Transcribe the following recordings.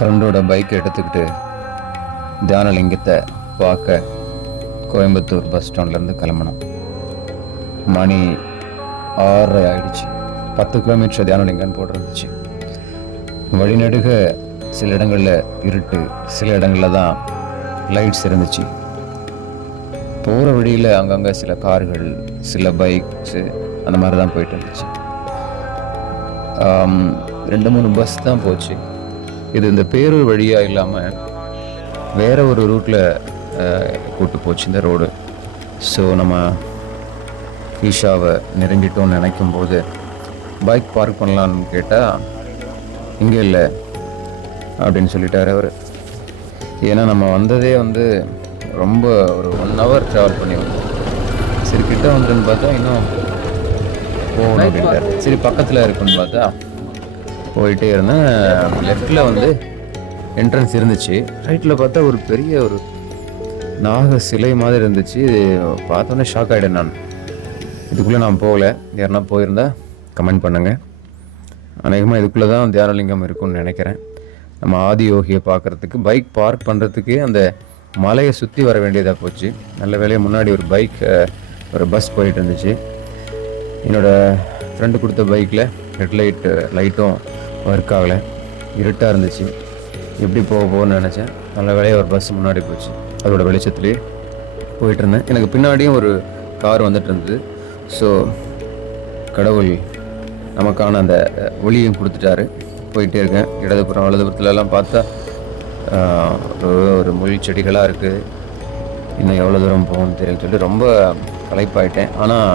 ஃப்ரெண்டோட பைக் எடுத்துக்கிட்டு தியானலிங்கத்தை பார்க்க கோயம்புத்தூர் பஸ் ஸ்டாண்ட்லேருந்து கிளம்பணும் மணி ஆறரை ஆயிடுச்சு. பத்து கிலோமீட்டர் தியானலிங்கம்னு போட்டிருந்துச்சு வழிநடுக சில இடங்களில் இருட்டு சில இடங்களில் தான் லைட்ஸ் இருந்துச்சு. போகிற வழியில் அங்கங்கே சில கார்கள் சில பைக்ஸு அந்த மாதிரி தான் போயிட்டு இருந்துச்சு. ரெண்டு மூணு பஸ் தான் போச்சு. இது இந்த பேரூர் வழியாக இல்லாமல் வேற ஒரு ரூட்டில் கூட்டு போச்சு இந்த ரோடு ஸோ நம்ம ஈஷாவை நெருங்கிட்டோம்னு நினைக்கும் போது பைக் பார்க் பண்ணலான்னு கேட்டால் இங்கே இல்லை அப்படின்னு சொல்லிட்டாரு அவர். ஏன்னா நம்ம வந்ததே வந்து ரொம்ப ஒரு ஒன் ஹவர் ட்ராவல் பண்ணி வந்தோம். சரி கிட்ட வந்துன்னு பார்த்தா இன்னும் போகணும் அப்படின்ட்டார். சரி பக்கத்தில் இருக்குன்னு பார்த்தா போயிட்டே இருந்தேன். லெஃப்டில் வந்து என்ட்ரன்ஸ் இருந்துச்சு. ரைட்டில் பார்த்தா ஒரு பெரிய ஒரு நாக சிலை மாதிரி இருந்துச்சு. இது பார்த்தோன்னே ஷாக் ஆகிட்டேன் நான். இதுக்குள்ளே நான் போகல. யாருன்னா போயிருந்தா கமெண்ட் பண்ணுங்கள் அநேகமாக இதுக்குள்ளே தான் தியானலிங்கம் இருக்கும்னு நினைக்கிறேன். நம்ம ஆதி யோகியை பார்க்குறதுக்கு பைக் பார்க் பண்ணுறதுக்கு அந்த மலையை சுற்றி வர வேண்டியதாக போச்சு. நல்ல வேலையை முன்னாடி ஒரு பைக் ஒரு பஸ் போயிட்டு இருந்துச்சு. என்னோடய ஃப்ரெண்டு கொடுத்த பைக்கில் ஹெட்லைட்டு லைட்டும் ஒர்க் ஆகலை இருட்டாக இருந்துச்சு. எப்படி போக போகணும்னு நினச்சேன். நல்ல வேலையை ஒரு பஸ் முன்னாடி போச்சு. அதோட வெளிச்சத்துலேயே போயிட்டுருந்தேன். எனக்கு பின்னாடியும் ஒரு கார் வந்துட்டு இருந்தது ஸோ கடவுள் நமக்கான அந்த ஒளியும் கொடுத்துட்டாரு. போயிட்டே இருக்கேன். இடதுபுறம் வலதுபுறத்துலலாம் பார்த்தா ஒரு ஒரு முள் செடிகளாக இருக்குது இன்னும் எவ்வளோ தூரம் போகணும்னு தெரியலன்னு சொல்லிட்டு ரொம்ப களைப்பாயிட்டேன். ஆனால்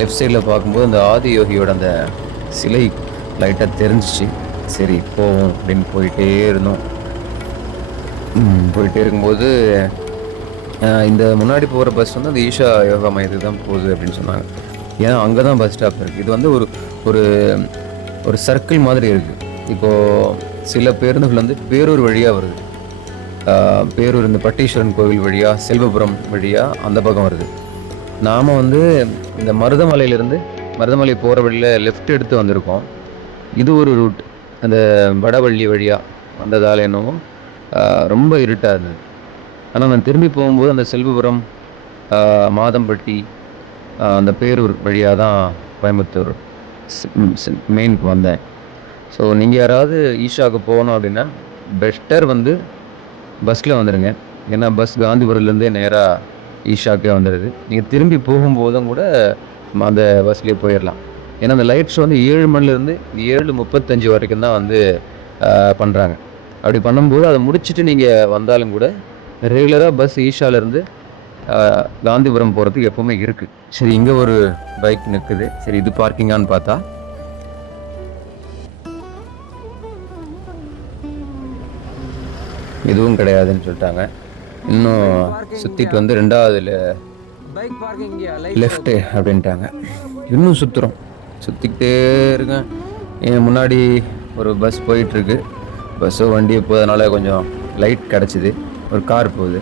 லெஃப்ட் சைடில் பார்க்கும்போது அந்த ஆதி யோகியோட அந்த சிலை லைட்டாக தெரிஞ்சிச்சு. சரி போவோம் அப்படின்னு போயிட்டே இருந்தோம். போயிட்டே இருக்கும்போது இந்த முன்னாடி போகிற பஸ் வந்து அந்த ஈஷா யோகா மையத்துக்கு தான் போகுது அப்படின்னு சொன்னாங்க. ஏன்னா அங்கே தான் பஸ் ஸ்டாப் இருக்குது இது வந்து ஒரு ஒரு ஒரு சர்க்கிள் மாதிரி இருக்குது இப்போது சில பேருந்துகள் வந்து பேரூர் வழியாக வருது. பேரூர் இந்த பட்டீஸ்வரன் கோவில் வழியாக செல்வபுரம் வழியாக அந்த பக்கம் வருது. நாம் வந்து இந்த மருதமலையிலேருந்து மருதமலை போகிற வழியில் லெஃப்ட் எடுத்து வந்திருக்கோம். இது ஒரு ரூட் அந்த வடவள்ளி வழியாக வந்ததால் என்னவோ ரொம்ப இருட்டாக இருந்தது. ஆனால் நான் திரும்பி போகும்போது அந்த செல்வபுரம் மாதம்பட்டி அந்த பேரூர் வழியாக தான் கோயம்புத்தூர் மெயினுக்கு வந்தேன். ஸோ நீங்கள் யாராவது ஈஷாவுக்கு போகணும் அப்படின்னா பெஸ்டர் வந்து பஸ்ஸில் வந்துடுங்க ஏன்னா பஸ் காந்திபுரத்துலேருந்தே நேராக ஈஷாக்கே வந்துடுது நீங்கள் திரும்பி போகும்போதும் கூட அந்த பஸ்லேயே போயிடலாம். ஏன்னா அந்த லைட் ஷோ வந்து ஏழு மணிலேருந்து ஏழு முப்பத்தஞ்சு வரைக்கும் தான் வந்து பண்ணுறாங்க அப்படி பண்ணும்போது அதை முடிச்சுட்டு நீங்கள் வந்தாலும் கூட ரெகுலராக பஸ் ஈஷாலேருந்து காந்திபுரம் போகிறதுக்கு எப்போவுமே இருக்குது சரி இங்கே ஒரு பைக் நிற்குது சரி இது பார்க்கிங்கான்னு பார்த்தா. இதுவும் கிடையாதுன்னு சொல்லிட்டாங்க. இன்னும் சுற்றிட்டு வந்து ரெண்டாவது பைக் பார்க்கிங் லெஃப்ட்டு அப்படின்ட்டாங்க. இன்னும் சுற்றுறோம் சுற்றிக்கிட்டே இருக்கேன். என் முன்னாடி ஒரு பஸ் போயிட்டுருக்கு. பஸ்ஸோ வண்டியோ போகிறதுனால கொஞ்சம் லைட் கிடச்சிது. ஒரு கார் போகுது.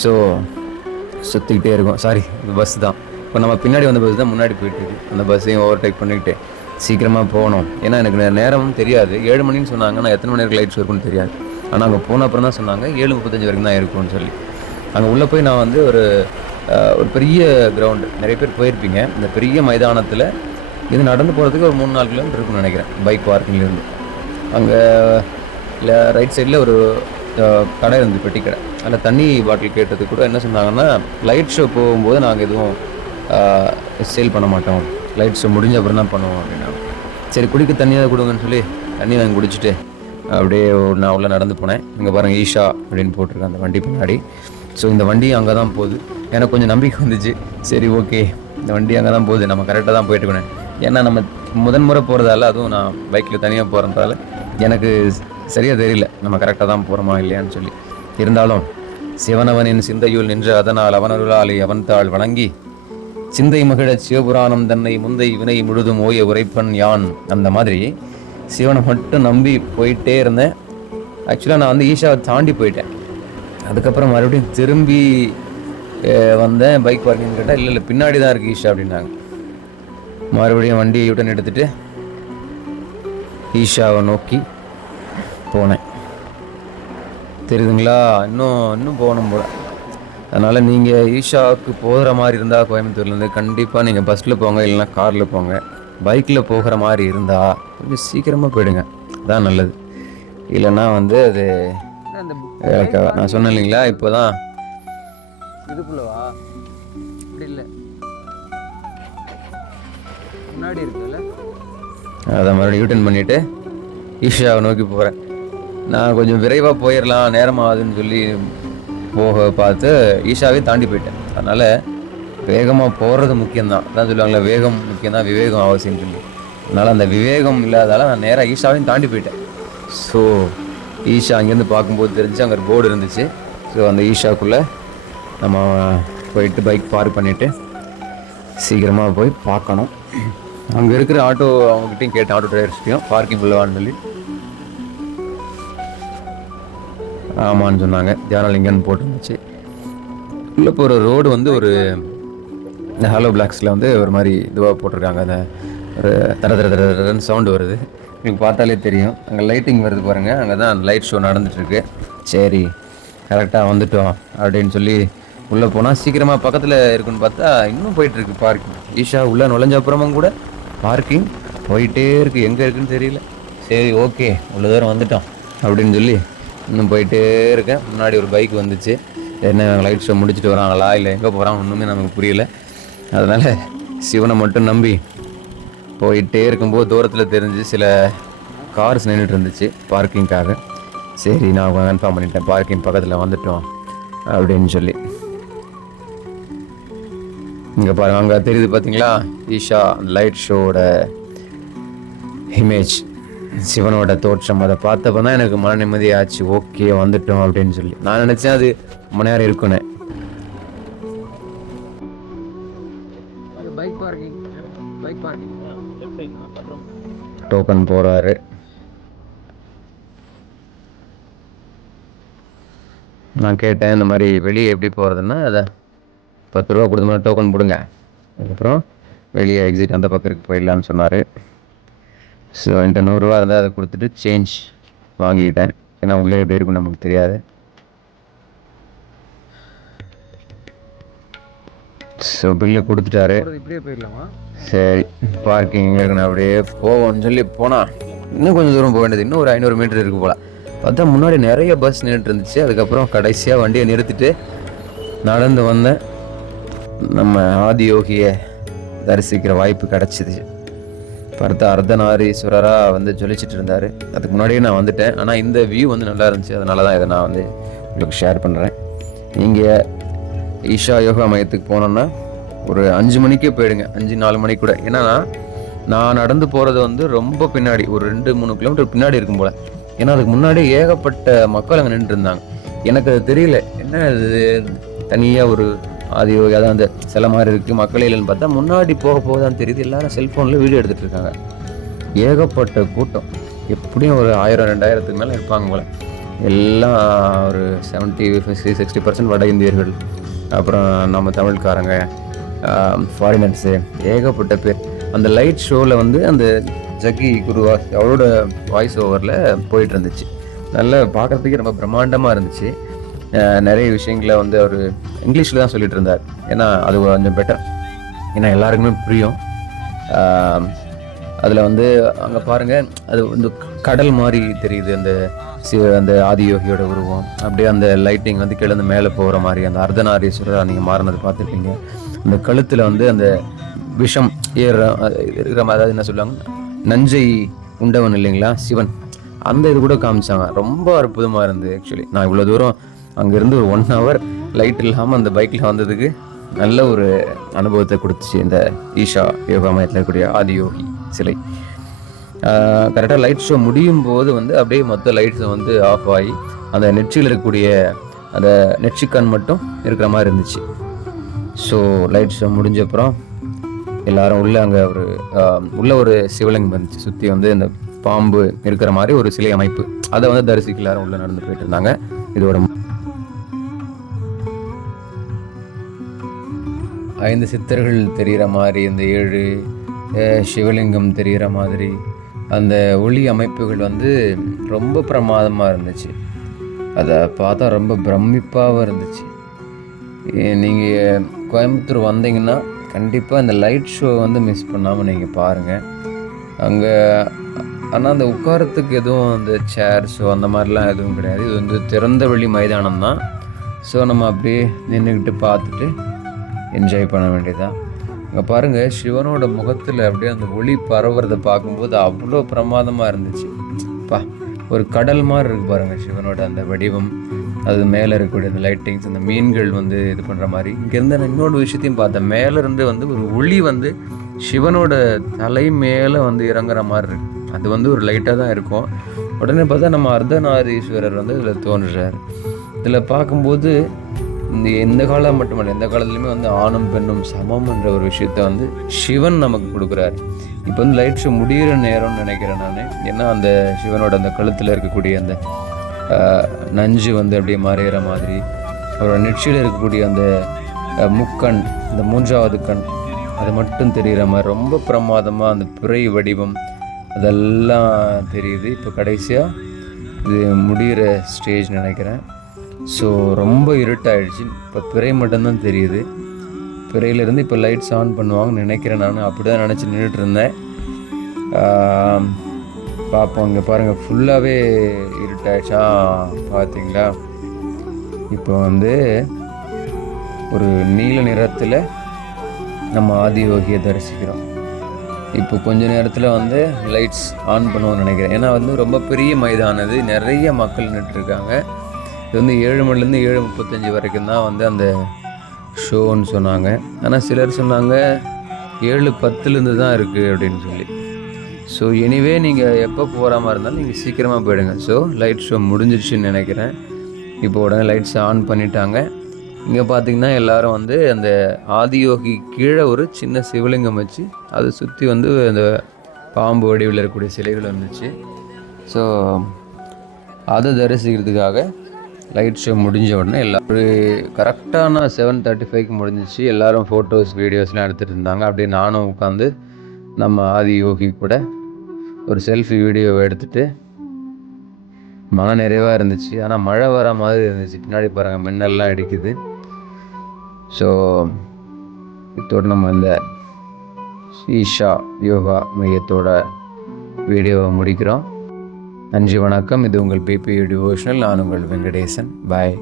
ஸோ சுற்றிக்கிட்டே இருக்கோம். சாரி பஸ் தான். இப்போ நம்ம பின்னாடி வந்த பஸ் தான் முன்னாடி போயிட்டுருக்கு. அந்த பஸ்ஸையும் ஓவர்டேக் பண்ணிக்கிட்டு சீக்கிரமாக போகணும். ஏன்னா எனக்கு நேரமும் தெரியாது. ஏழு மணின்னு சொன்னாங்க நான் எத்தனை மணி வரைக்கும் லைட்ஸ் இருக்கும்னு தெரியாது. ஆனால் அங்கே போன அப்புறம் தான் சொன்னாங்க ஏழு முப்பத்தஞ்சு வரைக்கும் தான் இருக்கும்னு சொல்லி. அங்கே உள்ளே போய் நான் வந்து ஒரு ஒரு பெரிய கிரவுண்டு நிறைய பேர் போயிருப்பீங்க. இந்த பெரிய மைதானத்தில் இது நடந்து போகிறதுக்கு ஒரு மூணு நாலு கிலோமீட்டர் இருக்கும்னு நினைக்கிறேன் பைக் பார்க்கிங்லேருந்து அங்கே இல்லை ரைட் சைடில் ஒரு கடை இருந்து பெட்டி கடை. அதில் தண்ணி பாட்டில் கேட்டது கூட என்ன சொன்னாங்கன்னா லைட் ஷோ போகும்போது நாங்கள் எதுவும் சேல் பண்ண மாட்டோம். லைட் ஷோ முடிஞ்ச அப்புறம் தான் பண்ணுவோம் அப்படின்னா சரி குடிக்க தண்ணியாக கொடுங்கன்னு சொல்லி தண்ணி வாங்கி குடிச்சிட்டு அப்படியே ஒரு நான் உள்ளே நடந்து போனேன். இங்கே பாருங்கள் ஈஷா அப்படின்னு போட்டிருக்கேன் அந்த வண்டி பின்னாடி. ஸோ இந்த வண்டி அங்கே தான் போகுது. எனக்கு கொஞ்சம் நம்பிக்கை வந்துச்சு. சரி ஓகே இந்த வண்டி அங்கே தான் போகுது. நம்ம கரெக்டாக தான் போயிட்டு போனேன் ஏன்னா நம்ம முதன் முறை போகிறதால அதுவும் நான் பைக்கில் தனியாக போகிறதால எனக்கு சரியாக தெரியல நம்ம கரெக்டாக தான் போகிறோமா இல்லையான்னு சொல்லி. இருந்தாலும் சிவனவனின் சிந்தையுள் நின்று அதனால் அவனருளாலே அவன் தாள் வணங்கி சிந்தை மகிழச் சிவபுராணம் தன்னை முந்தை வினை முழுதும் ஓய உரைப்பன் யான் அந்த மாதிரி சிவனை மட்டும் நம்பி போயிட்டே இருந்தேன். ஆக்சுவலாக நான் வந்து ஈஷாவை தாண்டி போயிட்டேன். அதுக்கப்புறம் மறுபடியும் திரும்பி வந்தேன். பைக் பார்க்கிங் கேட்டால் இல்லை இல்லை பின்னாடி தான் இருக்குது ஈஷா அப்படின்னாங்க. மறுபடியும் வண்டியை யூட்டன் எடுத்துட்டு ஈஷாவை நோக்கி போனேன். தெரியுதுங்களா? இன்னும் இன்னும் போகணும் போல. அதனால் நீங்கள் ஈஷாவுக்கு போகிற மாதிரி இருந்தால் கோயம்புத்தூர்லேருந்து கண்டிப்பாக நீங்கள் பஸ்ஸில் போங்க இல்லைன்னா காரில் போங்க. பைக்கில் போகிற மாதிரி இருந்தால் கொஞ்சம் சீக்கிரமாக போயிடுங்க. அதான் நல்லது. இல்லைன்னா வந்து அது நான் சொன்னேன் இல்லைங்களா? இப்போ தான் இதுக்குள்ளவா? அப்படி இல்லை. முன்னாடி இருக்குல்ல அதை மறுபடியும் யூட்டன் பண்ணிவிட்டு ஈஷாவை நோக்கி போகிறேன் நான் கொஞ்சம் விரைவாக போயிடலாம் நேரம் ஆகுதுன்னு சொல்லி போக பார்த்து ஈஷாவே தாண்டி போயிட்டேன். அதனால் வேகமாக போகிறது முக்கியம்தான். அதான் சொல்லுவாங்களே வேகம் முக்கியம்தான் விவேகம் அவசியம் சொல்லி. அதனால் அந்த விவேகம் இல்லாதால நான் நேராக ஈஷாவையும் தாண்டி போயிட்டேன். ஸோ ஈஷா அங்கேருந்து பார்க்கும்போது தெரிஞ்சு அங்கே ஒரு போர்டு இருந்துச்சு. ஸோ அந்த ஈஷாக்குள்ளே நம்ம போயிட்டு பைக் பார்க் பண்ணிவிட்டு சீக்கிரமாக போய் பார்க்கணும். அங்கே இருக்கிற ஆட்டோ அவங்ககிட்டயும் கேட்டேன் ஆட்டோ டிரைவர்ஸ்கிட்டையும் பார்க்கிங் உள்ளவான்னு சொல்லி. ஆமான்னு சொன்னாங்க. தியானலிங்கன்னு போட்டுருந்துச்சு. உள்ளே போகிற ரோடு வந்து ஒரு இந்த ஹாலோ பிளாக்ஸில் வந்து ஒரு மாதிரி இதுவாக போட்டிருக்காங்க. அந்த ஒரு தர தர தர தரன்னு சவுண்டு வருது. நீங்கள் பார்த்தாலே தெரியும். அங்கே லைட்டிங் வருது பாருங்கள் அங்கே தான் லைட் ஷோ நடந்துட்டுருக்கு. சரி கரெக்டாக வந்துட்டோம் அப்படின்னு சொல்லி உள்ளே போனால் சீக்கிரமாக பக்கத்தில் இருக்குன்னு பார்த்தா இன்னும் போயிட்டுருக்கு பார்க்கிங் ஈஷா உள்ளே நுழைஞ்ச அப்புறமும் கூட பார்க்கிங் போயிட்டே இருக்குது எங்கே இருக்குன்னு தெரியல. சரி ஓகே இவ்வளோ தூரம் வந்துட்டோம் அப்படின்னு சொல்லி இன்னும் போயிட்டே இருக்கேன். முன்னாடி ஒரு பைக் வந்துச்சு. என்ன லைட் ஷோ முடிச்சுட்டு வராங்களா? இல்லை எங்கே போகிறாங்க ஒன்றுமே நமக்கு புரியல. அதனால் சிவனை மட்டும் நம்பி போயிட்டே இருக்கும்போது தூரத்தில் தெரிஞ்சு சில கார்ஸ் நின்றுட்டு இருந்துச்சு பார்க்கிங்க்காக சரி நான் கன்ஃபார்ம் பண்ணிட்டேன். பார்க்கிங் பக்கத்தில் வந்துட்டோம் அப்படின்னு சொல்லி. இங்கே பாருங்க அங்கே தெரியுது பார்த்தீங்களா ஈஷா லைட் ஷோவோட இமேஜ் சிவனோட தோற்றம். அதை பார்த்தப்ப தான் எனக்கு மன நிம்மதியாச்சு ஓகே வந்துட்டோம் அப்படின்னு சொல்லி. நான் நினச்சேன் அது ரொம்ப நேரம் இருக்குன்னு bike parking bike parking token போகிறாரு நான் கேட்டேன் இந்த மாதிரி வெளியே எப்படி போகிறதுன்னா அதை பத்து ரூபா கொடுத்த மாதிரி டோக்கன் போடுங்க. அதுக்கப்புறம் வெளியே எக்ஸிட் அந்த பக்கத்துக்கு போயிடலான்னு சொன்னார். ஸோ என்கிட்ட நூறுரூவா இருந்தால் அதை கொடுத்துட்டு சேஞ்ச் வாங்கிக்கிட்டேன். ஏன்னா உள்ளே எப்படி இருக்கும் நமக்கு தெரியாது. ஸோ பில்லை கொடுத்துட்டாரு. சரி பார்க்கிங் இருக்கணும் அப்படியே போவோம்னு சொல்லி போனால் இன்னும் கொஞ்சம் தூரம் போக வேண்டியது. இன்னும் ஒரு ஐநூறு மீட்டர் இருக்கு போல. பார்த்தா முன்னாடி நிறைய பஸ் நின்றுட்டு இருந்துச்சு. அதுக்கப்புறம் கடைசியாக வண்டியை நிறுத்திட்டு நடந்து வந்தேன். நம்ம ஆதியோகியை தரிசிக்கிற வாய்ப்பு கிடச்சிது. படுத்த அர்த்தநாரீஸ்வரராக வந்து ஜொலிச்சிட்டு இருந்தார். அதுக்கு முன்னாடியே நான் வந்துட்டேன். ஆனால் இந்த வியூ வந்து நல்லா இருந்துச்சு. அதனால தான் இதை நான் வந்து உங்களுக்கு ஷேர் பண்ணுறேன் நீங்கள் ஈஷா யோகா மையத்துக்கு போனோன்னா ஒரு அஞ்சு மணிக்கே போயிடுங்க. அஞ்சு நாலு மணிக்கு கூட. ஏன்னா நான் நடந்து போகிறது வந்து ரொம்ப பின்னாடி. ஒரு ரெண்டு மூணு கிலோமீட்டர் பின்னாடி இருக்கும் போல. ஏன்னா அதுக்கு முன்னாடி ஏகப்பட்ட மக்கள் அங்கே நின்று இருந்தாங்க. எனக்கு அது தெரியல. என்ன இது? தனியாக ஒரு அது யோகி அதான் அந்த சில மாதிரி இருக்குது மக்களே இல்லைன்னு பார்த்தா முன்னாடி போக போக தான் தெரியுது. எல்லாரும் செல்ஃபோனில் வீடியோ எடுத்துகிட்டு இருக்காங்க. ஏகப்பட்ட கூட்டம். எப்படியும் ஒரு ஆயிரம் ரெண்டாயிரத்துக்கு மேலே இருப்பாங்க போல. எல்லாம் ஒரு செவன்ட்டி ஃபிஃப்டி சிக்ஸ்டி பர்சன்ட் வட இந்தியர்கள். அப்புறம் நம்ம தமிழ்காரங்க ஃபாரினர்ஸு ஏகப்பட்ட பேர். அந்த லைட் ஷோவில் வந்து அந்த ஜக்கி குருவா அவரோட வாய்ஸ் ஓவரில் போயிட்டு இருந்துச்சு. நல்ல பார்க்குறதுக்கே ரொம்ப பிரம்மாண்டமாக இருந்துச்சு. நிறைய விஷயங்களை வந்து அவர் இங்கிலீஷில் தான் சொல்லிட்டு இருந்தார். ஏன்னா அது கொஞ்சம் பெட்டர் ஏன்னா எல்லாருக்குமே புரியும். அதில் வந்து அங்கே பாருங்கள் அது வந்து கடல் மாதிரி தெரியுது. அந்த சிவ அந்த ஆதியோகியோட உருவம். அப்படியே அந்த லைட்டிங் வந்து கிழந்து மேலே போகிற மாதிரி அந்த அர்த்தநாரீஸ்வரர் நீங்கள் மாறினது பார்த்துருப்பீங்க. அந்த கழுத்தில் வந்து அந்த விஷம் ஏற இருக்கிற மாதிரி அதாவது என்ன சொல்லுவாங்க? நஞ்சை உண்டவன் இல்லைங்களா? சிவன். அந்த இது கூட காமிச்சாங்க. ரொம்ப அற்புதமாக இருந்தது ஆக்சுவலி நான் இவ்வளோ தூரம் அங்கேருந்து ஒரு ஒன் ஹவர் லைட் இல்லாமல் அந்த பைக்கில் வந்ததுக்கு நல்ல ஒரு அனுபவத்தை கொடுத்துச்சு இந்த ஈஷா யோகா மையத்தில் இருக்கக்கூடிய ஆதியோகி சிலை. கரெக்டாக லைட் ஷோ முடியும் போது வந்து அப்படியே மொத்த லைட்ஸை வந்து ஆஃப் ஆகி அந்த நெற்றியில் இருக்கக்கூடிய அந்த நெற்றிக்கண் மட்டும் இருக்கிற மாதிரி இருந்துச்சு. ஸோ லைட் ஷோ முடிஞ்ச அப்புறம் எல்லாரும் உள்ளே அங்கே ஒரு உள்ள ஒரு சிவலிங்கம் இருந்துச்சு. சுற்றி வந்து இந்த பாம்பு இருக்கிற மாதிரி ஒரு சிலை அமைப்பு. அதை வந்து தரிசிக்க எல்லாரும் உள்ளே நடந்து போயிட்டு இருந்தாங்க. இதோட ஐந்து சித்தர்கள் தெரிகிற மாதிரி இந்த ஏழு சிவலிங்கம் தெரிகிற மாதிரி அந்த ஒளி அமைப்புகள் வந்து ரொம்ப பிரமாதமாக இருந்துச்சு. அதை பார்த்தா ரொம்ப பிரமிப்பாகவும் இருந்துச்சு. நீங்கள் கோயம்புத்தூர் வந்தீங்கன்னா கண்டிப்பாக அந்த லைட் ஷோ வந்து மிஸ் பண்ணாமல் நீங்கள் பாருங்கள் அங்கே ஆனால் அந்த உட்காரத்துக்கு எதுவும் அந்த சேர்ஸோ அந்த மாதிரிலாம் எதுவும் கிடையாது. இது வந்து திறந்த வெளி மைதானம் தான் ஸோ நம்ம அப்படியே நின்றுக்கிட்டு பார்த்துட்டு என்ஜாய் பண்ண வேண்டியதான் இங்கே பாருங்கள் சிவனோட முகத்தில் அப்படியே அந்த ஒளி பரவுறதை பார்க்கும்போது அவ்வளோ பிரமாதமாக இருந்துச்சு. பா ஒரு கடல் மாதிரி இருக்குது பாருங்கள் சிவனோட அந்த வடிவம். அது மேலே இருக்கக்கூடிய அந்த லைட்டிங்ஸ் அந்த மீன்கள் வந்து இது பண்ணுற மாதிரி. இங்கேருந்து நான் இன்னொரு விஷயத்தையும் பார்த்தேன். மேலேருந்து வந்து ஒரு ஒளி வந்து சிவனோட தலை மேலே வந்து இறங்குற மாதிரி இருக்கு. அது வந்து ஒரு லைட்டாக தான் இருக்கும். உடனே பார்த்தா நம்ம அர்த்தநாரீஸ்வரர் வந்து இதில் தோன்றுறார். இதில் பார்க்கும்போது இந்த எந்த காலம் மட்டுமல்ல எந்த காலத்துலையுமே வந்து ஆணும் பெண்ணும் சமம்ன்ற ஒரு விஷயத்த வந்து சிவன் நமக்கு கொடுக்குறாரு. இப்போ வந்து லைட் ஷோ முடிகிற நேரம்னு நினைக்கிறேன் நான். ஏன்னா அந்த சிவனோட அந்த கழுத்தில் இருக்கக்கூடிய அந்த நஞ்சு வந்து அப்படியே மறையிற மாதிரி அவரோட நெற்றியில் இருக்கக்கூடிய அந்த முக்கண் இந்த மூன்றாவது கண் அது மட்டும் தெரிகிற மாதிரி ரொம்ப பிரமாதமாக அந்த பிறை வடிவம் அதெல்லாம் தெரியுது. இப்போ கடைசியாக இது முடிகிற ஸ்டேஜ் நினைக்கிறேன். ஸோ ரொம்ப இருட்டாயிடுச்சு. இப்போ பிறை மட்டும்தான் தெரியுது. பிறையிலேருந்து இப்போ லைட்ஸ் ஆன் பண்ணுவாங்கன்னு நினைக்கிறேன் நான். அப்படி தான் நினச்சி நின்றுட்டு இருந்தேன் பார்ப்போம் இங்கே பாருங்கள் ஃபுல்லாகவே இருட்டாயிடுச்சா. பார்த்தீங்களா இப்போ வந்து ஒரு நீல நிறத்தில் நம்ம ஆதியோகியை தரிசிக்கிறோம். இப்போ கொஞ்ச நேரத்தில் வந்து லைட்ஸ் ஆன் பண்ணுவோம்னு நினைக்கிறேன். ஏன்னா வந்து ரொம்ப பெரிய மைதானம் நிறைய மக்கள் நின்றுட்டுருக்காங்க இது வந்து ஏழு மணிலேருந்து ஏழு முப்பத்தஞ்சு வரைக்கும் தான் வந்து அந்த ஷோன்னு சொன்னாங்க. ஆனால் சிலர் சொன்னாங்க ஏழு பத்துலேருந்து தான் இருக்குது அப்படின்னு சொல்லி. ஸோ எனிவே நீங்கள் எப்போ போகிற மாதிரி இருந்தாலும் நீங்கள் சீக்கிரமாக போயிடுங்க. ஸோ லைட் ஷோ முடிஞ்சிடுச்சுன்னு நினைக்கிறேன். இப்போ உடனே லைட்ஸ் ஆன் பண்ணிட்டாங்க. இங்கே பார்த்தீங்கன்னா எல்லோரும் வந்து அந்த ஆதியோகி கீழே ஒரு சின்ன சிவலிங்கம் வச்சு அதை சுற்றி வந்து அந்த பாம்பு வடிவில் இருக்கக்கூடிய சிலைகள் இருந்துச்சு ஸோ அதை தரிசிக்கிறதுக்காக லைட் ஷோ முடிஞ்ச உடனே எல்லா ஒரு கரெக்டான செவன் தேர்ட்டி ஃபைவ்க்கு முடிஞ்சிச்சு. எல்லாரும் ஃபோட்டோஸ் வீடியோஸ்லாம் எடுத்துகிட்டு இருந்தாங்க. அப்படியே நானும் உட்காந்து நம்ம ஆதி யோகி கூட ஒரு செல்ஃபி வீடியோவை எடுத்துட்டு மன நிறைவாக இருந்துச்சு. ஆனால் மழை வர மாதிரி இருந்துச்சு. பின்னாடி பாருங்கள் மின்னல்லாம் அடிக்குது. ஸோ இதோட நம்ம இந்த ஈஷா யோகா மையத்தோட வீடியோவை முடிக்கிறோம். நன்றி வணக்கம். இது உங்கள் பிபி டிவோஷனல் நான் உங்கள் வெங்கடேசன். பாய்